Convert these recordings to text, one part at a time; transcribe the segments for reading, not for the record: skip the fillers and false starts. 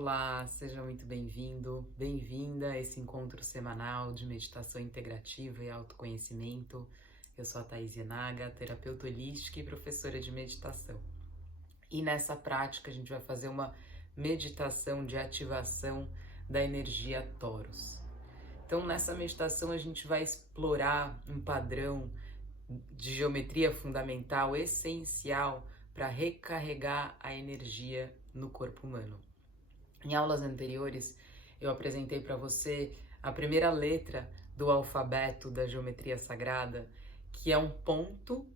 Olá, seja muito bem-vindo, bem-vinda a esse encontro semanal de meditação integrativa e autoconhecimento. Eu sou a Thaís Yenaga, terapeuta holística e professora de meditação. E nessa prática a gente vai fazer uma meditação de ativação da energia Taurus. Então nessa meditação a gente vai explorar um padrão de geometria fundamental essencial para recarregar a energia no corpo humano. Em aulas anteriores, eu apresentei para você a primeira letra do alfabeto da geometria sagrada, que é um ponto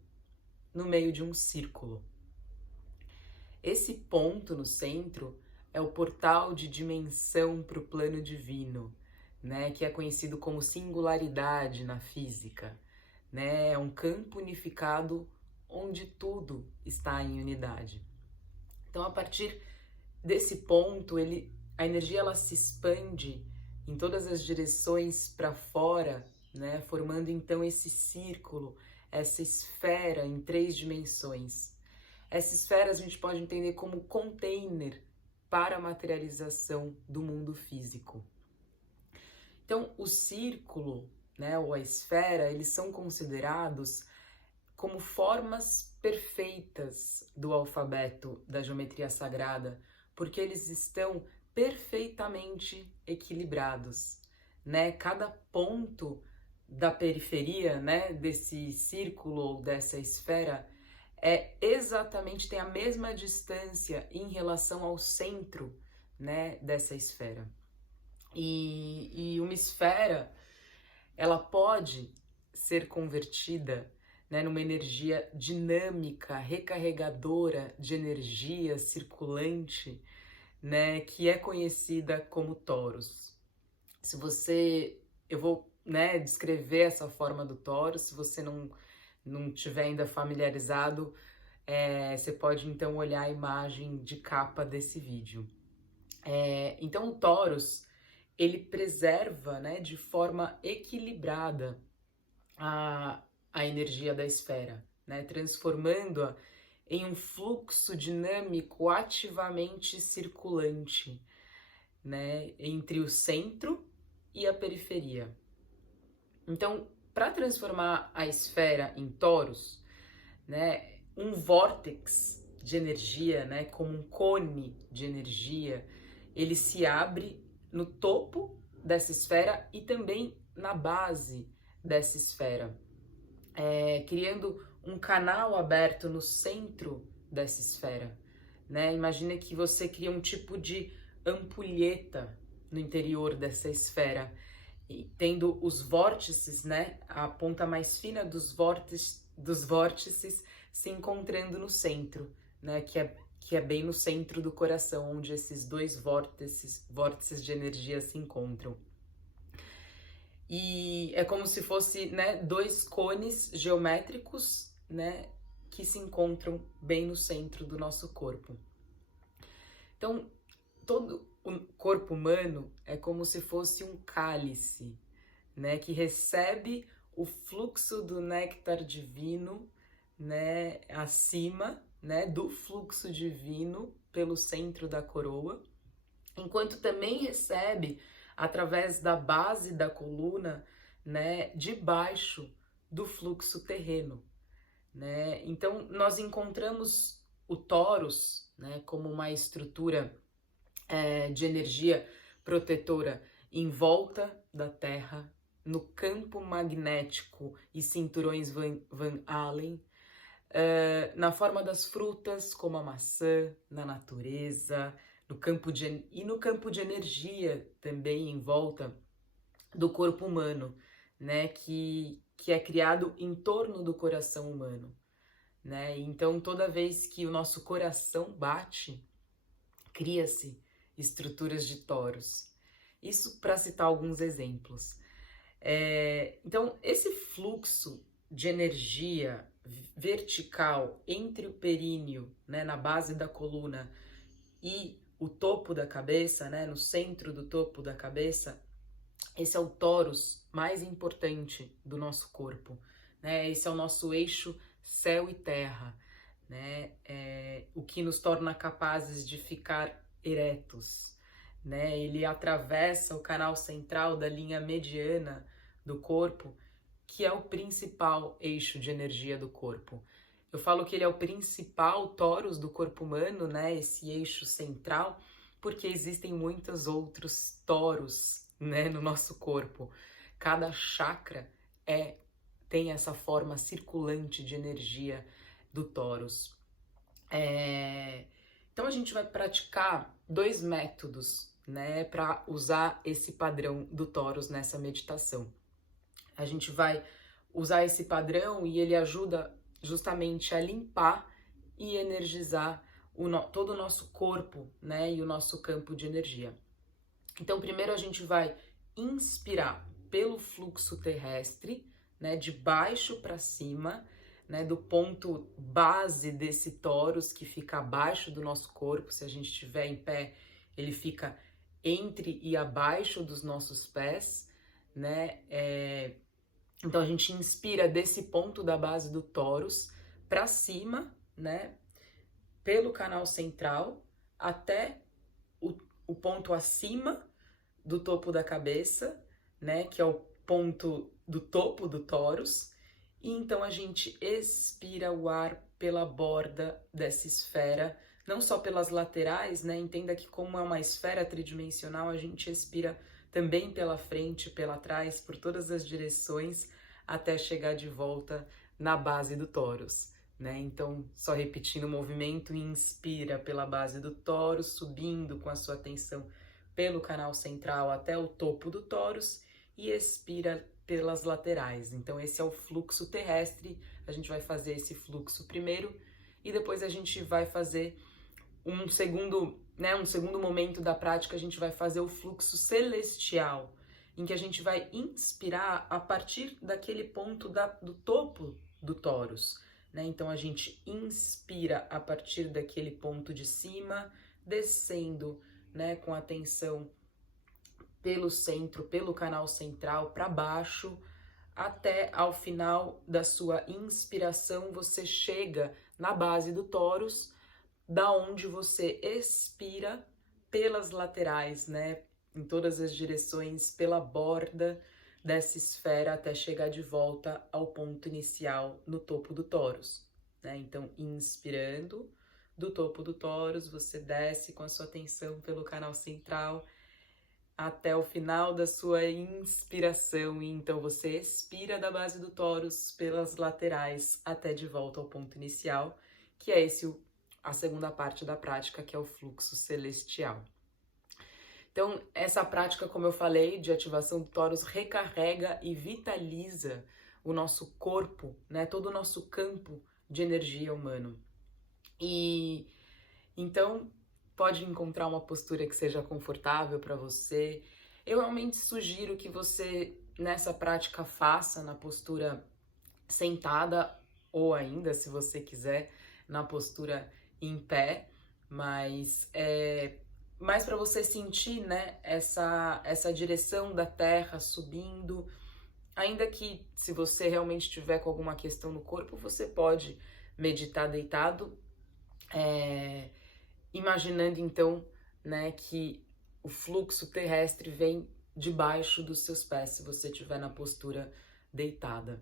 no meio de um círculo. Esse ponto no centro é o portal de dimensão para o plano divino, né, que é conhecido como singularidade na física, né? É um campo unificado onde tudo está em unidade. Então, a partir desse ponto, a energia ela se expande em todas as direções para fora, né, formando então esse círculo, essa esfera em 3 dimensões. Essa esfera a gente pode entender como container para a materialização do mundo físico. Então, o círculo, né, ou a esfera, eles são considerados como formas perfeitas do alfabeto da geometria sagrada, porque eles estão perfeitamente equilibrados, né? Cada ponto da periferia, né, desse círculo ou dessa esfera tem a mesma distância em relação ao centro, né, dessa esfera. E uma esfera, ela pode ser convertida, né, numa energia dinâmica, recarregadora de energia circulante, né, que é conhecida como Taurus. Eu vou, né, descrever essa forma do Taurus. Se você não tiver ainda familiarizado, você pode então olhar a imagem de capa desse vídeo. Então o Taurus, ele preserva, né, de forma equilibrada a energia da esfera, né, transformando-a em um fluxo dinâmico ativamente circulante, né, entre o centro e a periferia. Então, para transformar a esfera em Taurus, né, um vórtex de energia, né, como um cone de energia, ele se abre no topo dessa esfera e também na base dessa esfera, criando um canal aberto no centro dessa esfera, né? Imagina que você cria um tipo de ampulheta no interior dessa esfera, e tendo os vórtices, né? A ponta mais fina dos vórtices se encontrando no centro, né? Que é bem no centro do coração, onde esses dois vórtices de energia se encontram. E é como se fosse, né, 2 cones geométricos, né, que se encontram bem no centro do nosso corpo. Então, todo o corpo humano é como se fosse um cálice, né, que recebe o fluxo do néctar divino, né, acima, né, do fluxo divino pelo centro da coroa, enquanto também recebe através da base da coluna, né, debaixo do fluxo terreno, né? Então nós encontramos o Taurus, né, como uma estrutura de energia protetora em volta da Terra, no campo magnético e cinturões Van Allen, na forma das frutas, como a maçã, na natureza, no campo de energia também em volta do corpo humano, né, que é criado em torno do coração humano, né? Então toda vez que o nosso coração bate, cria-se estruturas de Taurus. Isso para citar alguns exemplos. Então esse fluxo de energia vertical entre o períneo, né, na base da coluna, e o topo da cabeça, né, no centro do topo da cabeça, esse é o Taurus mais importante do nosso corpo, né? Esse é o nosso eixo céu e terra, né? O que nos torna capazes de ficar eretos, né? Ele atravessa o canal central da linha mediana do corpo, que é o principal eixo de energia do corpo. Eu falo que ele é o principal torus do corpo humano, né? Esse eixo central, porque existem muitos outros torus, né, no nosso corpo. Cada chakra tem essa forma circulante de energia do torus. Então a gente vai praticar 2 métodos, né, para usar esse padrão do torus nessa meditação. A gente vai usar esse padrão e ele ajuda justamente a limpar e energizar todo o nosso corpo, né, e o nosso campo de energia. Então, primeiro a gente vai inspirar pelo fluxo terrestre, né, de baixo para cima, né, do ponto base desse torus que fica abaixo do nosso corpo. Se a gente estiver em pé, ele fica entre e abaixo dos nossos pés, né? Então a gente inspira desse ponto da base do torus para cima, né, pelo canal central até o ponto acima do topo da cabeça, né, que é o ponto do topo do torus, e então a gente expira o ar pela borda dessa esfera, não só pelas laterais, né, entenda que como é uma esfera tridimensional, a gente expira também pela frente, pela trás, por todas as direções, até chegar de volta na base do torus, né? Então, só repetindo o movimento, inspira pela base do torus, subindo com a sua atenção pelo canal central até o topo do torus e expira pelas laterais. Então esse é o fluxo terrestre, a gente vai fazer esse fluxo primeiro e depois a gente vai fazer um segundo momento da prática, a gente vai fazer o fluxo celestial, em que a gente vai inspirar a partir daquele ponto do topo do torus, né? Então a gente inspira a partir daquele ponto de cima, descendo, né, com atenção pelo centro, pelo canal central para baixo, até ao final da sua inspiração você chega na base do torus, da onde você expira pelas laterais, né, em todas as direções, pela borda dessa esfera até chegar de volta ao ponto inicial no topo do torus, né? Então, inspirando do topo do torus, você desce com a sua atenção pelo canal central até o final da sua inspiração, e então você expira da base do torus pelas laterais até de volta ao ponto inicial, que é a segunda parte da prática, que é o fluxo celestial. Então, essa prática, como eu falei, de ativação do torus, recarrega e vitaliza o nosso corpo, né, todo o nosso campo de energia humano. E então, pode encontrar uma postura que seja confortável para você. Eu realmente sugiro que você, nessa prática, faça na postura sentada ou ainda, se você quiser, na postura em pé, mas mais para você sentir, né, essa direção da terra subindo. Ainda que, se você realmente tiver com alguma questão no corpo, você pode meditar deitado, imaginando então, né, que o fluxo terrestre vem debaixo dos seus pés, se você estiver na postura deitada,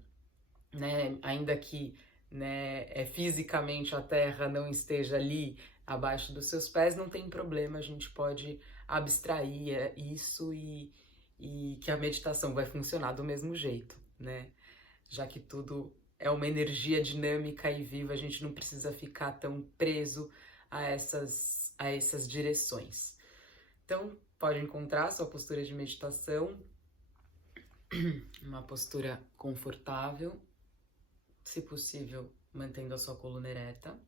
né? Ainda que, né, fisicamente a terra não esteja ali abaixo dos seus pés, não tem problema, a gente pode abstrair isso e que a meditação vai funcionar do mesmo jeito, né? Já que tudo é uma energia dinâmica e viva, a gente não precisa ficar tão preso a essas direções. Então, pode encontrar a sua postura de meditação, uma postura confortável, se possível, mantendo a sua coluna ereta.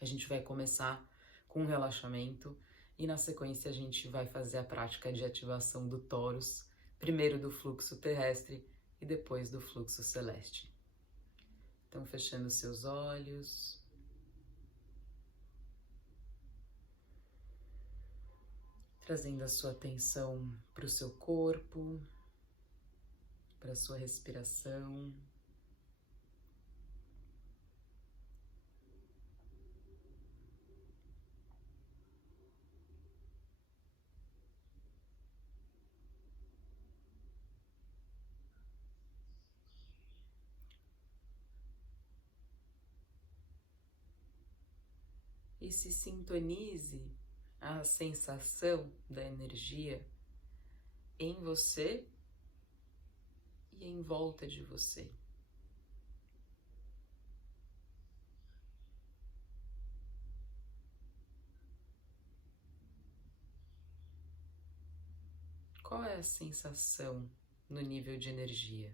A gente vai começar com relaxamento e na sequência a gente vai fazer a prática de ativação do torus, primeiro do fluxo terrestre e depois do fluxo celeste. Então, fechando seus olhos, trazendo a sua atenção para o seu corpo, para a sua respiração. e se sintonize à sensação da energia em você e em volta de você. Qual é a sensação no nível de energia?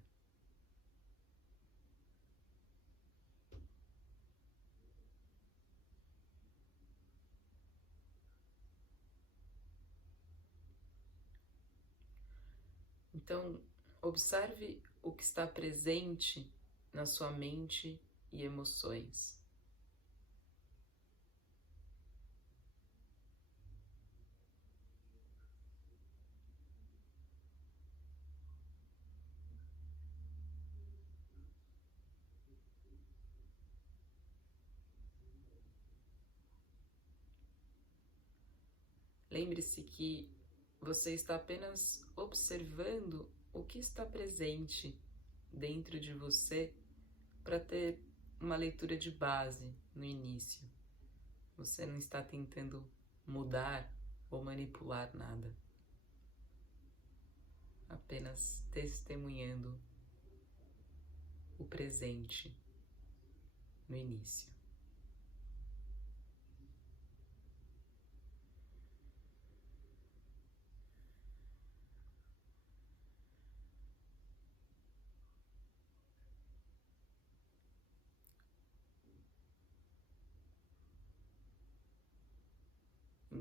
Então, observe o que está presente na sua mente e emoções. Lembre-se que você está apenas observando o que está presente dentro de você para ter uma leitura de base no início. Você não está tentando mudar ou manipular nada, apenas testemunhando o presente no início.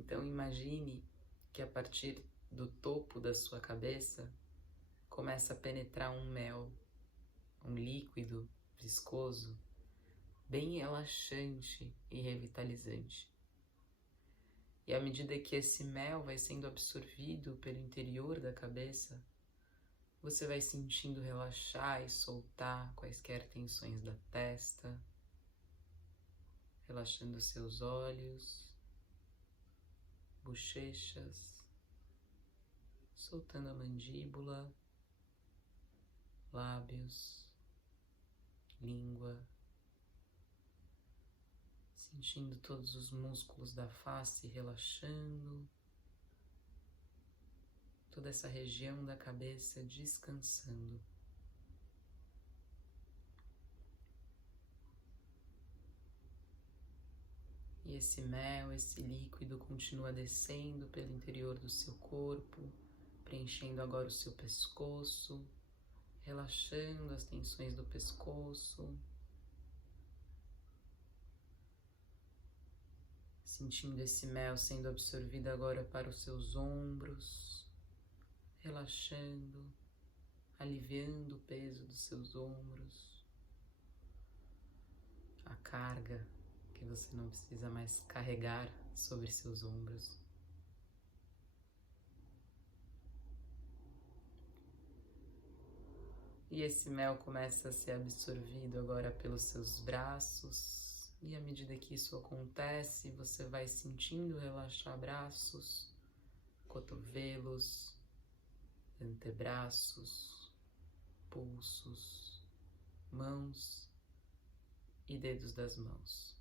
Então imagine que a partir do topo da sua cabeça começa a penetrar um mel, um líquido viscoso, bem relaxante e revitalizante. E à medida que esse mel vai sendo absorvido pelo interior da cabeça, você vai sentindo relaxar e soltar quaisquer tensões da testa, relaxando seus olhos, bochechas, soltando a mandíbula, lábios, língua, sentindo todos os músculos da face relaxando, toda essa região da cabeça descansando. E esse mel, esse líquido continua descendo pelo interior do seu corpo, preenchendo agora o seu pescoço, relaxando as tensões do pescoço, sentindo esse mel sendo absorvido agora para os seus ombros, relaxando, aliviando o peso dos seus ombros, a carga que você não precisa mais carregar sobre seus ombros. E esse mel começa a ser absorvido agora pelos seus braços, e à medida que isso acontece, você vai sentindo relaxar braços, cotovelos, antebraços, pulsos, mãos e dedos das mãos.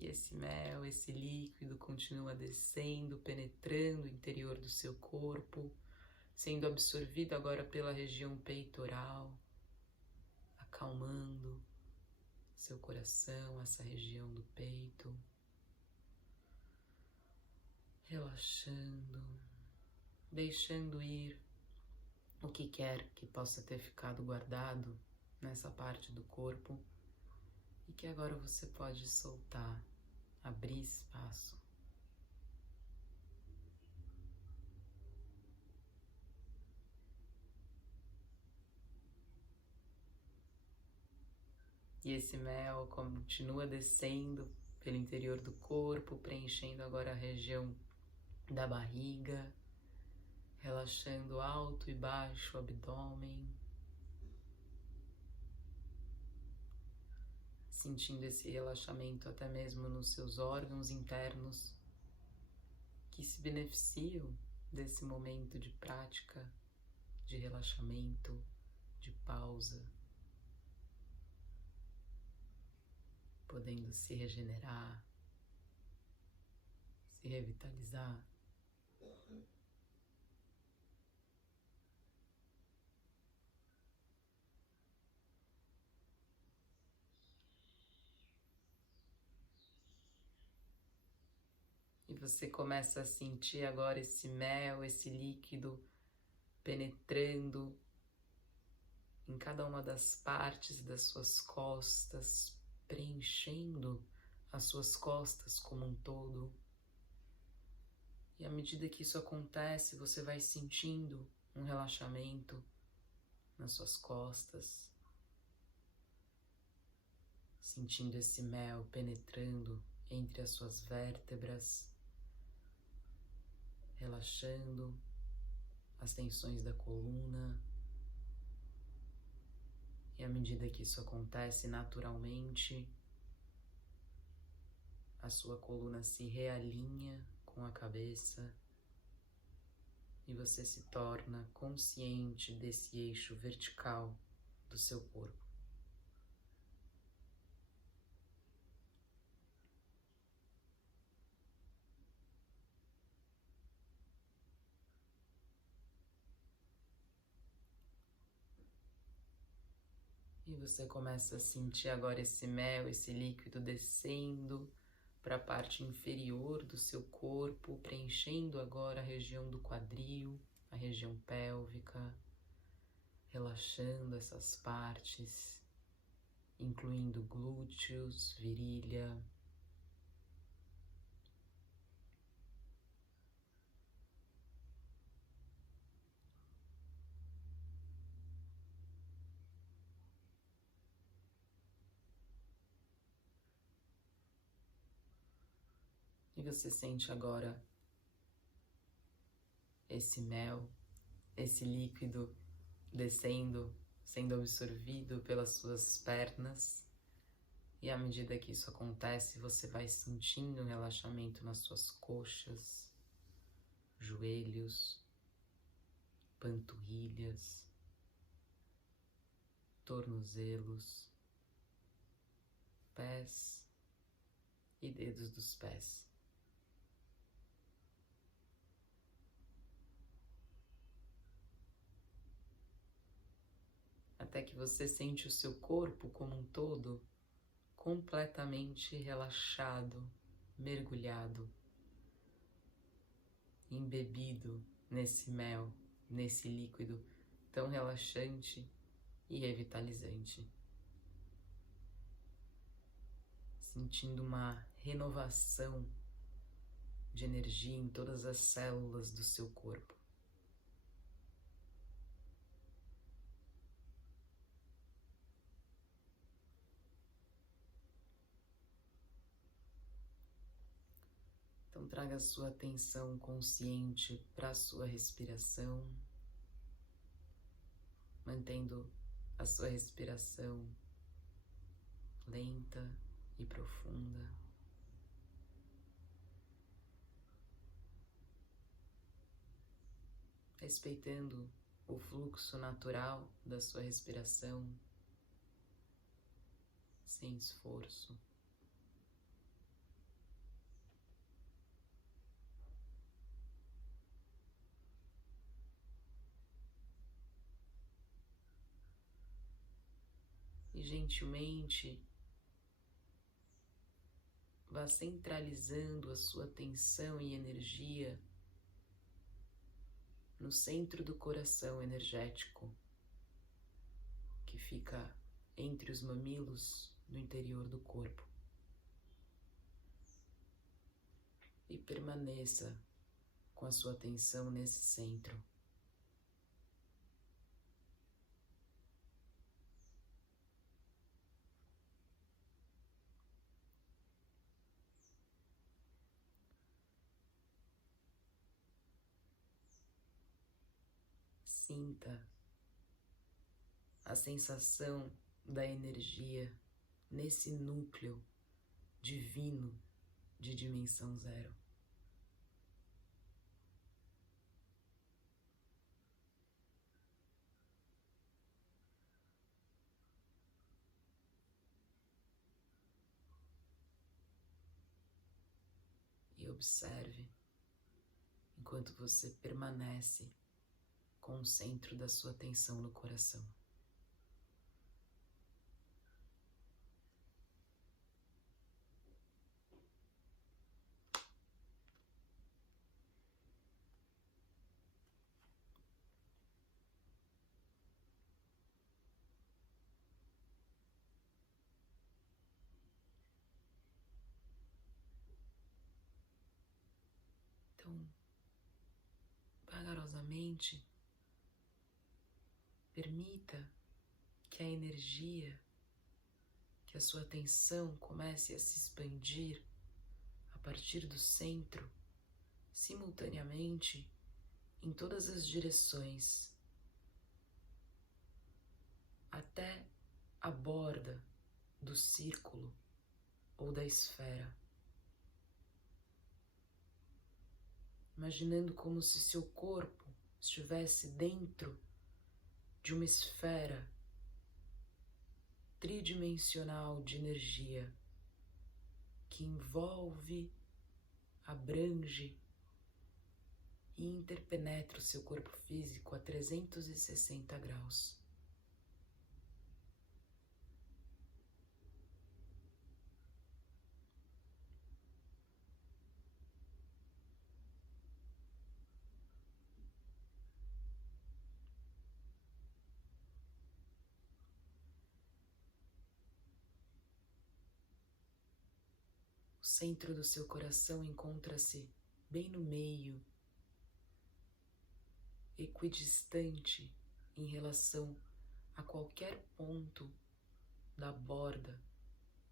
E esse mel, esse líquido continua descendo, penetrando o interior do seu corpo, sendo absorvido agora pela região peitoral, acalmando seu coração, essa região do peito, relaxando, deixando ir o que quer que possa ter ficado guardado nessa parte do corpo e que agora você pode soltar, abrir espaço. E esse mel continua descendo pelo interior do corpo, preenchendo agora a região da barriga, relaxando alto e baixo o abdômen, sentindo esse relaxamento até mesmo nos seus órgãos internos que se beneficiam desse momento de prática, de relaxamento, de pausa, podendo se regenerar, se revitalizar. E você começa a sentir agora esse mel, esse líquido penetrando em cada uma das partes das suas costas, preenchendo as suas costas como um todo. E à medida que isso acontece, você vai sentindo um relaxamento nas suas costas, sentindo esse mel penetrando entre as suas vértebras, relaxando as tensões da coluna. E à medida que isso acontece naturalmente, a sua coluna se realinha com a cabeça e você se torna consciente desse eixo vertical do seu corpo. E você começa a sentir agora esse mel, esse líquido descendo para a parte inferior do seu corpo, preenchendo agora a região do quadril, a região pélvica, relaxando essas partes, incluindo glúteos, virilha. E você sente agora esse mel, esse líquido descendo, sendo absorvido pelas suas pernas. E à medida que isso acontece, você vai sentindo um relaxamento nas suas coxas, joelhos, panturrilhas, tornozelos, pés e dedos dos pés. Até que você sente o seu corpo como um todo completamente relaxado, mergulhado, embebido nesse mel, nesse líquido tão relaxante e revitalizante. Sentindo uma renovação de energia em todas as células do seu corpo. Então traga a sua atenção consciente para a sua respiração, mantendo a sua respiração lenta e profunda. Respeitando o fluxo natural da sua respiração, sem esforço. E gentilmente vá centralizando a sua atenção e energia no centro do coração energético, que fica entre os mamilos no interior do corpo. E permaneça com a sua atenção nesse centro. Sinta a sensação da energia nesse núcleo divino de dimensão zero. observe enquanto você permanece com o centro da sua atenção no coração. Então, vagarosamente, permita que a energia, que a sua atenção comece a se expandir a partir do centro, simultaneamente, em todas as direções, até a borda do círculo ou da esfera. Imaginando como se seu corpo estivesse dentro de uma esfera tridimensional de energia que envolve, abrange e interpenetra o seu corpo físico a 360 graus. O centro do seu coração encontra-se bem no meio, equidistante em relação a qualquer ponto da borda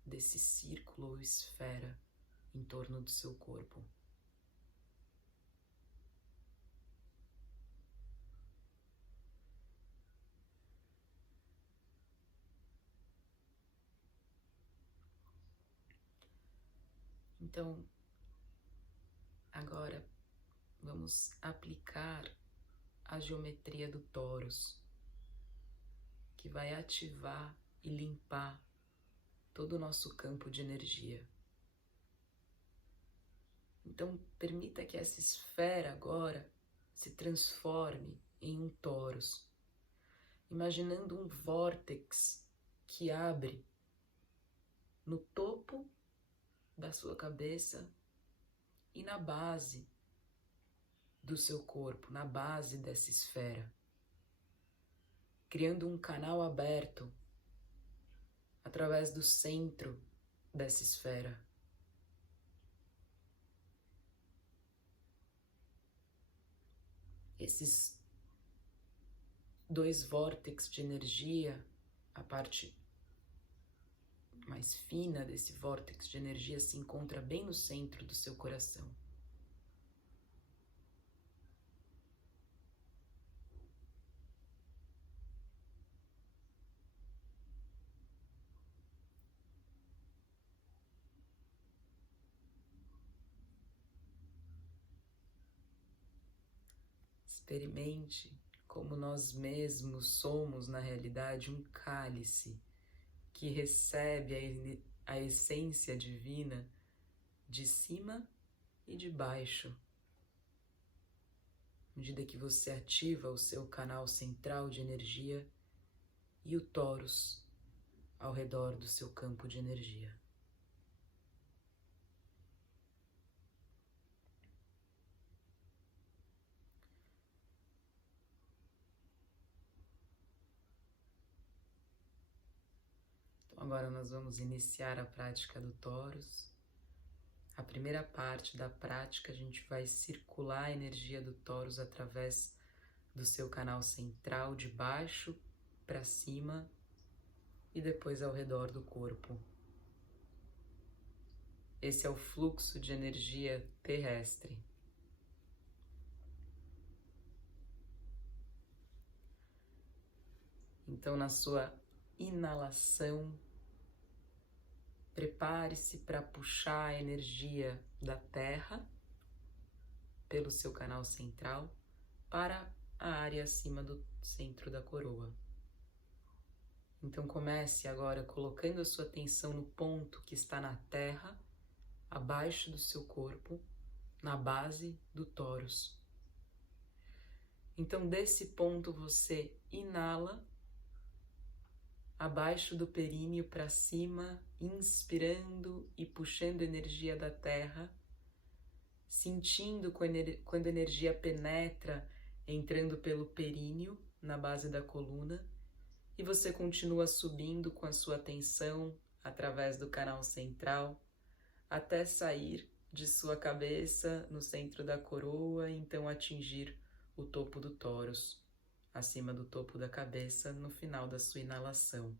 desse círculo ou esfera em torno do seu corpo. Então, agora vamos aplicar a geometria do Torus, que vai ativar e limpar todo o nosso campo de energia. Então, permita que essa esfera agora se transforme em um Torus, imaginando um vórtex que abre no topo da sua cabeça e na base do seu corpo, na base dessa esfera, criando um canal aberto através do centro dessa esfera. Esses dois vórtices de energia, a parte mais fina desse vórtice de energia se encontra bem no centro do seu coração. Experimente como nós mesmos somos, na realidade, um cálice que recebe a essência divina de cima e de baixo. À medida que você ativa o seu canal central de energia e o Torus ao redor do seu campo de energia. Agora nós vamos iniciar a prática do Torus. A primeira parte da prática, a gente vai circular a energia do Torus através do seu canal central, de baixo para cima e depois ao redor do corpo. Esse é o fluxo de energia terrestre. Então, na sua inalação, prepare-se para puxar a energia da Terra pelo seu canal central para a área acima do centro da coroa. Então comece agora colocando a sua atenção no ponto que está na Terra, abaixo do seu corpo, na base do tórax. Então, desse ponto, você inala abaixo do períneo para cima, inspirando e puxando energia da terra, sentindo quando a energia penetra, entrando pelo períneo, na base da coluna, e você continua subindo com a sua atenção através do canal central, até sair de sua cabeça no centro da coroa e então atingir o topo do tórax, acima do topo da cabeça, no final da sua inalação.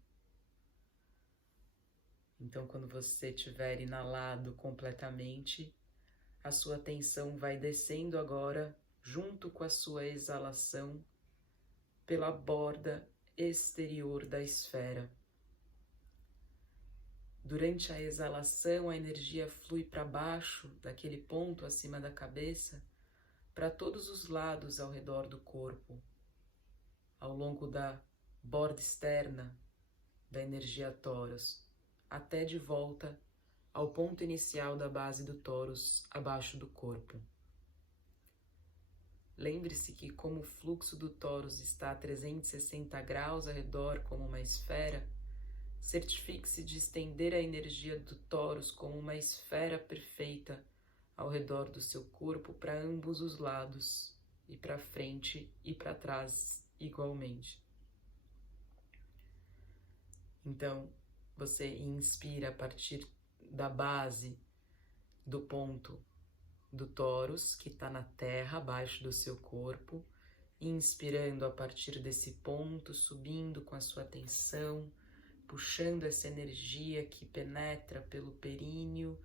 Então, quando você tiver inalado completamente, a sua atenção vai descendo agora, junto com a sua exalação, pela borda exterior da esfera. Durante a exalação, a energia flui para baixo, daquele ponto acima da cabeça, para todos os lados ao redor do corpo, ao longo da borda externa da energia tórax, até de volta ao ponto inicial da base do tórax, abaixo do corpo. Lembre-se que, como o fluxo do tórax está a 360 graus ao redor como uma esfera, certifique-se de estender a energia do tórax como uma esfera perfeita ao redor do seu corpo para ambos os lados, e para frente e para trás igualmente. Então, você inspira a partir da base do ponto do tórax, que está na terra, abaixo do seu corpo, inspirando a partir desse ponto, subindo com a sua atenção, puxando essa energia que penetra pelo períneo,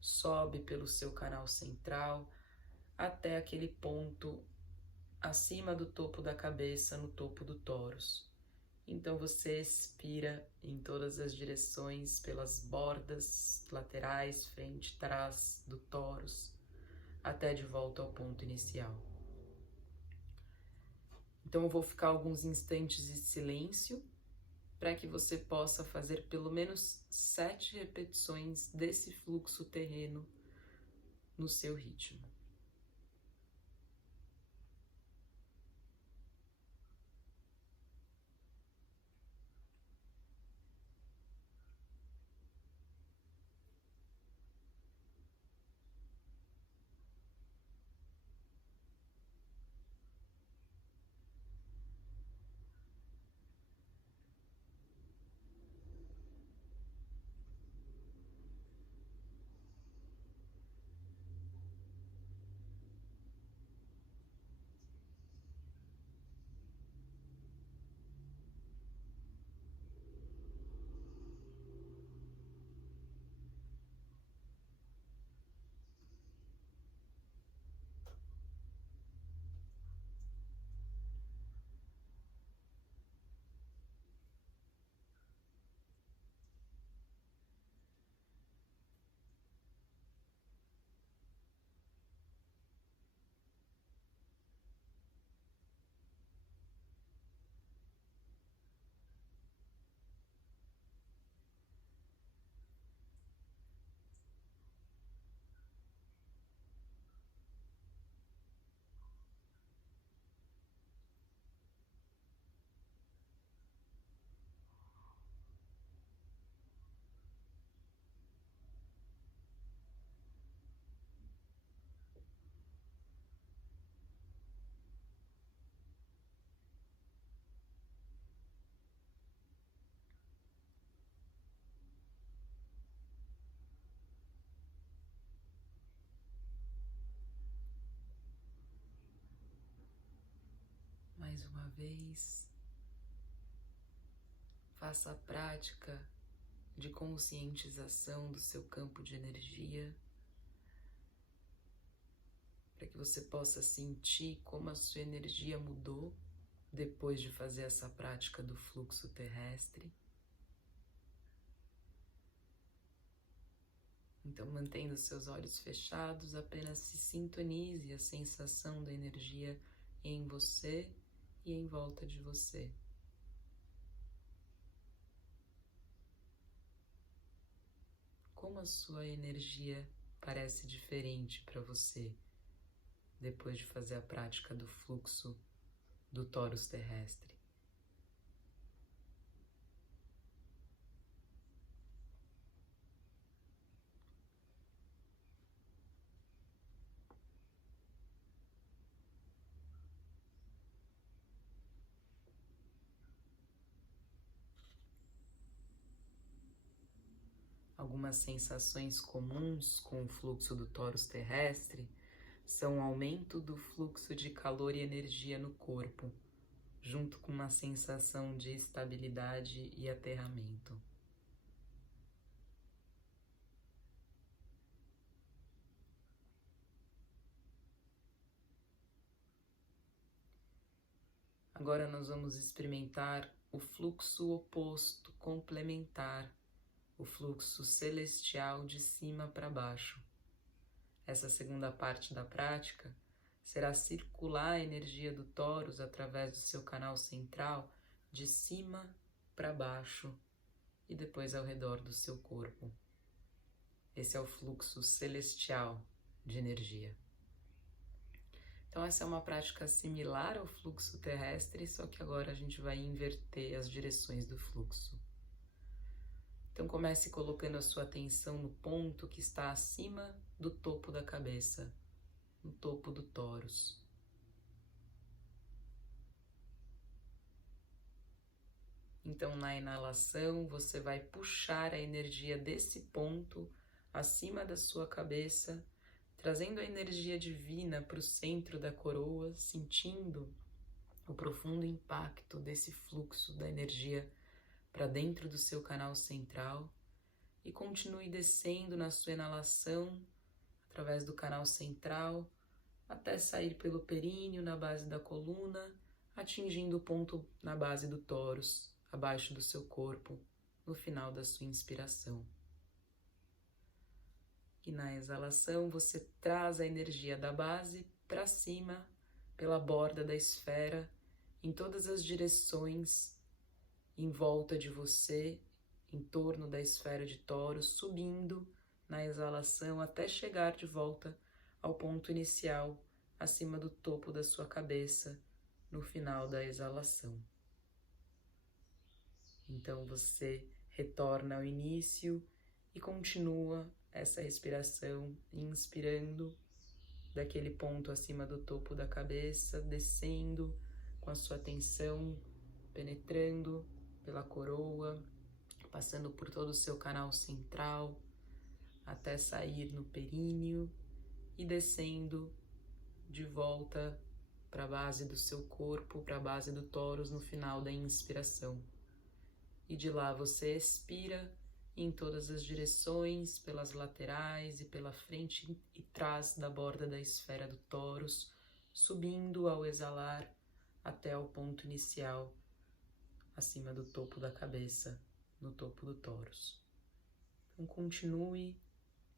sobe pelo seu canal central, até aquele ponto acima do topo da cabeça, no topo do tórax. Então você expira em todas as direções, pelas bordas laterais, frente e trás do tórax, até de volta ao ponto inicial. Então eu vou ficar alguns instantes de silêncio para que você possa fazer pelo menos 7 repetições desse fluxo terreno no seu ritmo. Mais uma vez, faça a prática de conscientização do seu campo de energia, para que você possa sentir como a sua energia mudou depois de fazer essa prática do fluxo terrestre. Então, mantendo os seus olhos fechados, apenas se sintonize a sensação da energia em você e em volta de você. Como a sua energia parece diferente para você depois de fazer a prática do fluxo do tórus terrestre? Algumas sensações comuns com o fluxo do tórus terrestre são o aumento do fluxo de calor e energia no corpo, junto com uma sensação de estabilidade e aterramento. Agora nós vamos experimentar o fluxo oposto, complementar, o fluxo celestial de cima para baixo. Essa segunda parte da prática será circular a energia do tórus através do seu canal central de cima para baixo e depois ao redor do seu corpo. Esse é o fluxo celestial de energia. Então essa é uma prática similar ao fluxo terrestre, só que agora a gente vai inverter as direções do fluxo. Então comece colocando a sua atenção no ponto que está acima do topo da cabeça, no topo do tórus. Então na inalação você vai puxar a energia desse ponto acima da sua cabeça, trazendo a energia divina para o centro da coroa, sentindo o profundo impacto desse fluxo da energia para dentro do seu canal central, e continue descendo na sua inalação através do canal central até sair pelo períneo na base da coluna, atingindo o ponto na base do tórus, abaixo do seu corpo, no final da sua inspiração. E na exalação você traz a energia da base para cima, pela borda da esfera, em todas as direções, em volta de você, em torno da esfera de tórus, subindo na exalação até chegar de volta ao ponto inicial, acima do topo da sua cabeça, no final da exalação. Então você retorna ao início e continua essa respiração, inspirando daquele ponto acima do topo da cabeça, descendo com a sua atenção, penetrando pela coroa, passando por todo o seu canal central, até sair no períneo e descendo de volta para a base do seu corpo, para a base do tórus no final da inspiração. E de lá você expira em todas as direções, pelas laterais e pela frente e trás da borda da esfera do tórus, subindo ao exalar até o ponto inicial, acima do topo da cabeça, no topo do tórus. Então continue,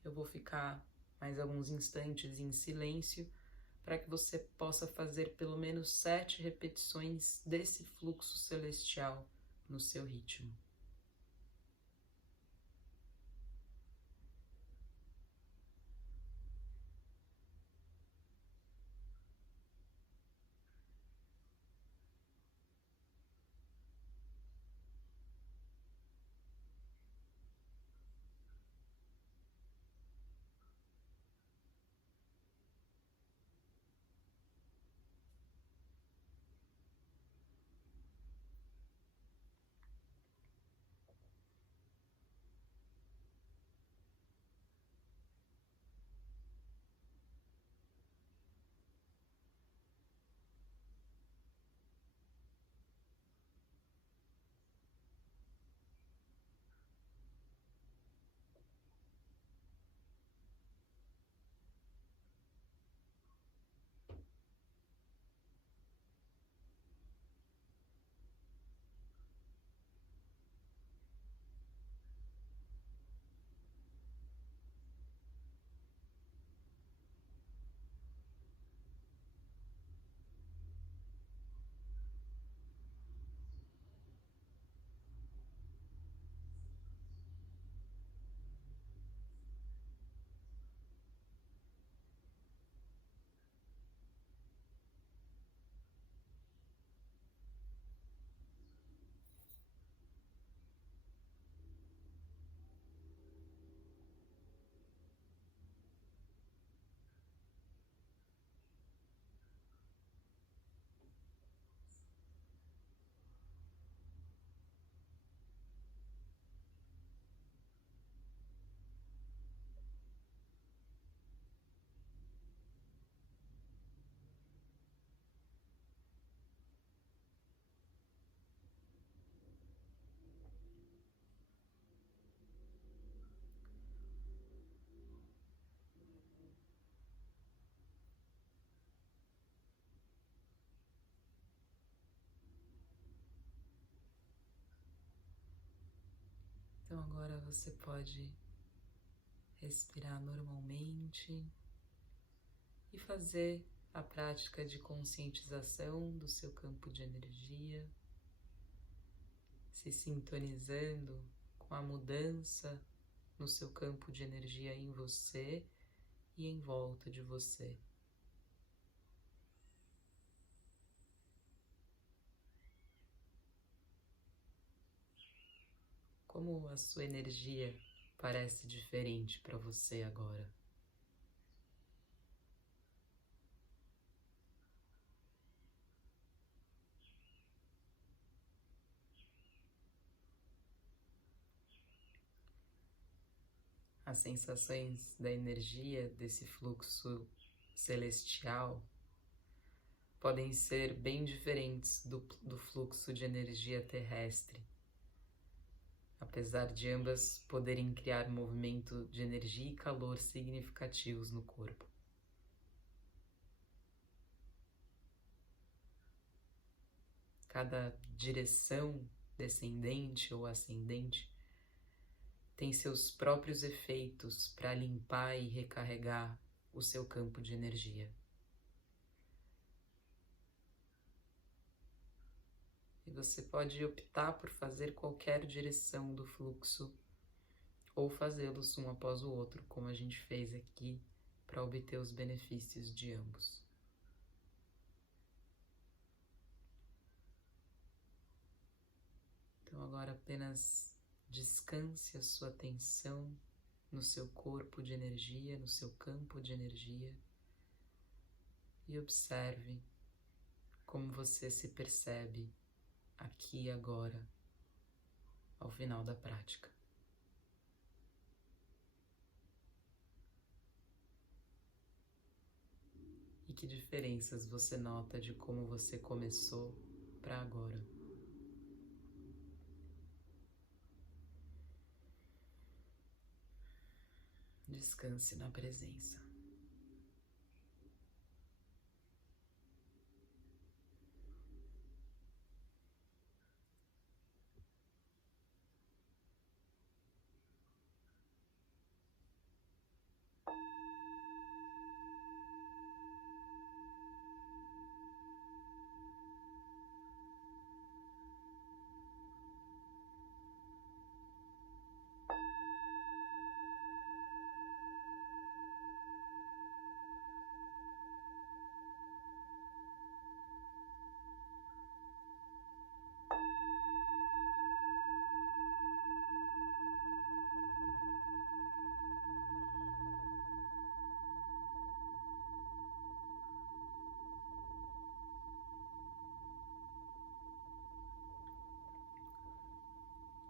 eu vou ficar mais alguns instantes em silêncio para que você possa fazer pelo menos 7 repetições desse fluxo celestial no seu ritmo. Então agora você pode respirar normalmente e fazer a prática de conscientização do seu campo de energia, se sintonizando com a mudança no seu campo de energia em você e em volta de você. Como a sua energia parece diferente para você agora? As sensações da energia desse fluxo celestial podem ser bem diferentes do fluxo de energia terrestre, apesar de ambas poderem criar movimento de energia e calor significativos no corpo. Cada direção descendente ou ascendente tem seus próprios efeitos para limpar e recarregar o seu campo de energia. E você pode optar por fazer qualquer direção do fluxo ou fazê-los um após o outro, como a gente fez aqui, para obter os benefícios de ambos. Então agora apenas descanse a sua atenção no seu corpo de energia, no seu campo de energia e observe como você se percebe aqui e agora, ao final da prática. E que diferenças você nota de como você começou para agora? Descanse na presença.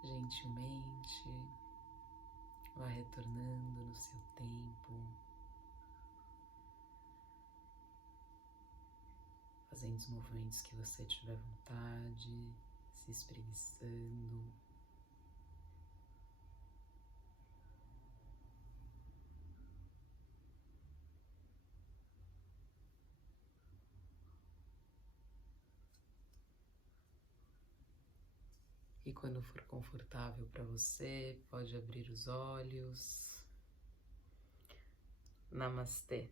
Gentilmente, vá retornando no seu tempo, fazendo os movimentos que você tiver vontade, se espreguiçando. E quando for confortável para você, pode abrir os olhos. Namastê.